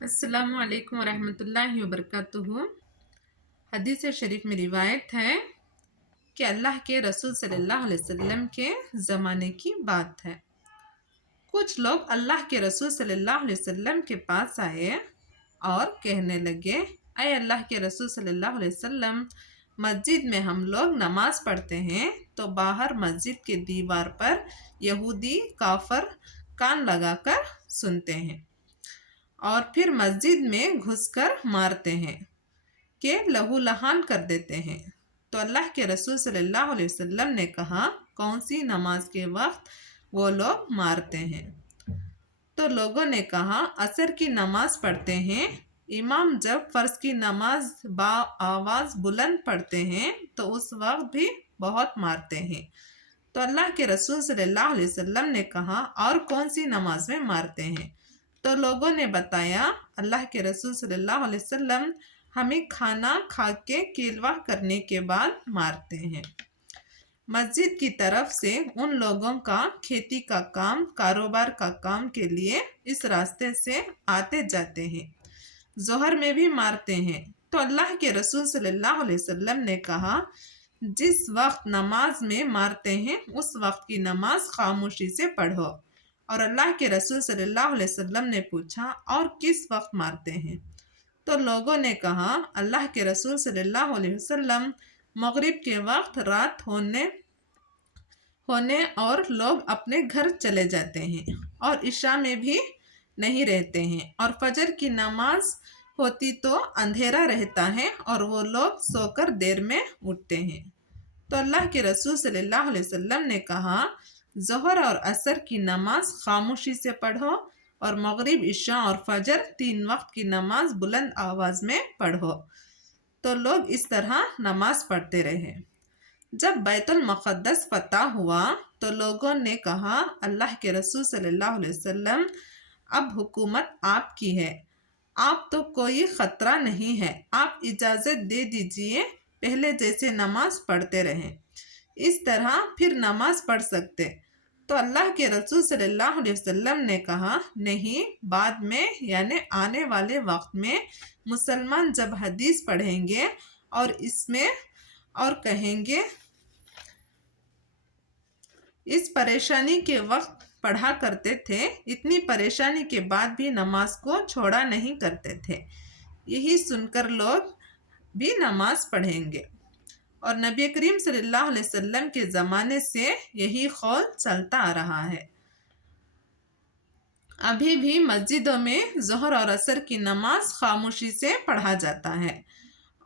अस्सलामु अलैकुम वरहमतुल्लाहि वबरकातुहू। हदीस शरीफ में रिवायत है कि अल्लाह के रसूल सल्लल्लाहु अलैहि वसल्लम के ज़माने की बात है। कुछ लोग अल्लाह के रसूल सल्लल्लाहु अलैहि वसल्लम के पास आए और कहने लगे, अय अल्लाह के रसूल सल्लल्लाहु अलैहि वसल्लम, मस्जिद में हम लोग नमाज पढ़ते हैं तो बाहर मस्जिद के दीवार पर यहूदी काफर कान लगाकर सुनते हैं और फिर मस्जिद में घुसकर मारते हैं कि लहू लहान कर देते हैं। तो अल्लाह के रसूल सल्लल्लाहु अलैहि वसल्लम ने कहा, कौन सी नमाज के वक्त वो लोग मारते हैं? तो लोगों ने कहा, असर की नमाज पढ़ते हैं। इमाम जब फ़र्ज की नमाज बा आवाज़ बुलंद पढ़ते हैं तो उस वक्त भी बहुत मारते हैं। तो अल्लाह के रसूल सल्लल्लाहु अलैहि वसल्लम ने कहा, और कौन सी नमाज में मारते हैं? तो लोगों ने बताया, अल्लाह के रसूल सल्लल्लाहु अलैहि वसल्लम, हमें खाना खा के किलवा करने के बाद मारते हैं। मस्जिद की तरफ से उन लोगों का खेती का काम, कारोबार का काम के लिए इस रास्ते से आते जाते हैं। जोहर में भी मारते हैं। तो अल्लाह के रसूल सल्लल्लाहु अलैहि वसल्लम ने कहा, जिस वक्त नमाज में मारते हैं उस वक्त की नमाज खामोशी से पढ़ो। और अल्लाह के रसूल सल्लल्लाहु अलैहि वसल्लम ने पूछा, और किस वक्त मारते हैं? तो लोगों ने कहा, अल्लाह के रसूल सल्लल्लाहु अलैहि वसल्लम, मगरिब के वक्त रात होने और लोग अपने घर चले जाते हैं और इशा में भी नहीं रहते हैं और फजर की नमाज होती तो अंधेरा रहता है और वो लोग सोकर देर में उठते हैं। तो अल्लाह के रसूल सल्लल्लाहु अलैहि वसल्लम ने कहा, ज़ोहर और असर की नमाज खामोशी से पढ़ो और मगरिब, इशा और फजर 3 वक्त की नमाज बुलंद आवाज़ में पढ़ो। तो लोग इस तरह नमाज पढ़ते रहे। जब बैतुल मुक़द्दस फतह हुआ तो लोगों ने कहा, अल्लाह के रसूल सल्लल्लाहु अलैहि वसल्लम, अब हुकूमत आपकी है, आप तो कोई ख़तरा नहीं है, आप इजाज़त दे दीजिए, पहले जैसे नमाज पढ़ते रहें, इस तरह फिर नमाज पढ़ सकते। तो अल्लाह के रसूल सल्लल्लाहु अलैहि वसल्लम ने कहा, नहीं, बाद में यानी आने वाले वक्त में मुसलमान जब हदीस पढ़ेंगे और इसमें और कहेंगे, इस परेशानी के वक्त पढ़ा करते थे, इतनी परेशानी के बाद भी नमाज को छोड़ा नहीं करते थे, यही सुनकर लोग भी नमाज पढ़ेंगे। और नबी करीम सल्लल्लाहु अलैहि वसल्लम के ज़माने से यही कौल चलता आ रहा है। अभी भी मस्जिदों में ज़ोहर और असर की नमाज खामोशी से पढ़ा जाता है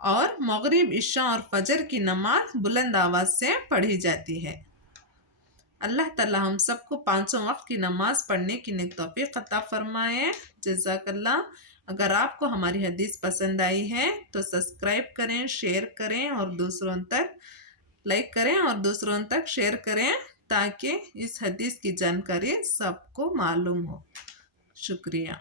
और मगरिब, इशा और फजर की नमाज बुलंद आवाज़ से पढ़ी जाती है। अल्लाह ताला हम सबको 5 वक्त की नमाज पढ़ने की नेक तौफीक अता फरमाए। जज़ाकल्लाह। अगर आपको हमारी हदीस पसंद आई है तो सब्सक्राइब करें, शेयर करें और दूसरों तक लाइक करें और दूसरों तक शेयर करें ताकि इस हदीस की जानकारी सबको मालूम हो। शुक्रिया।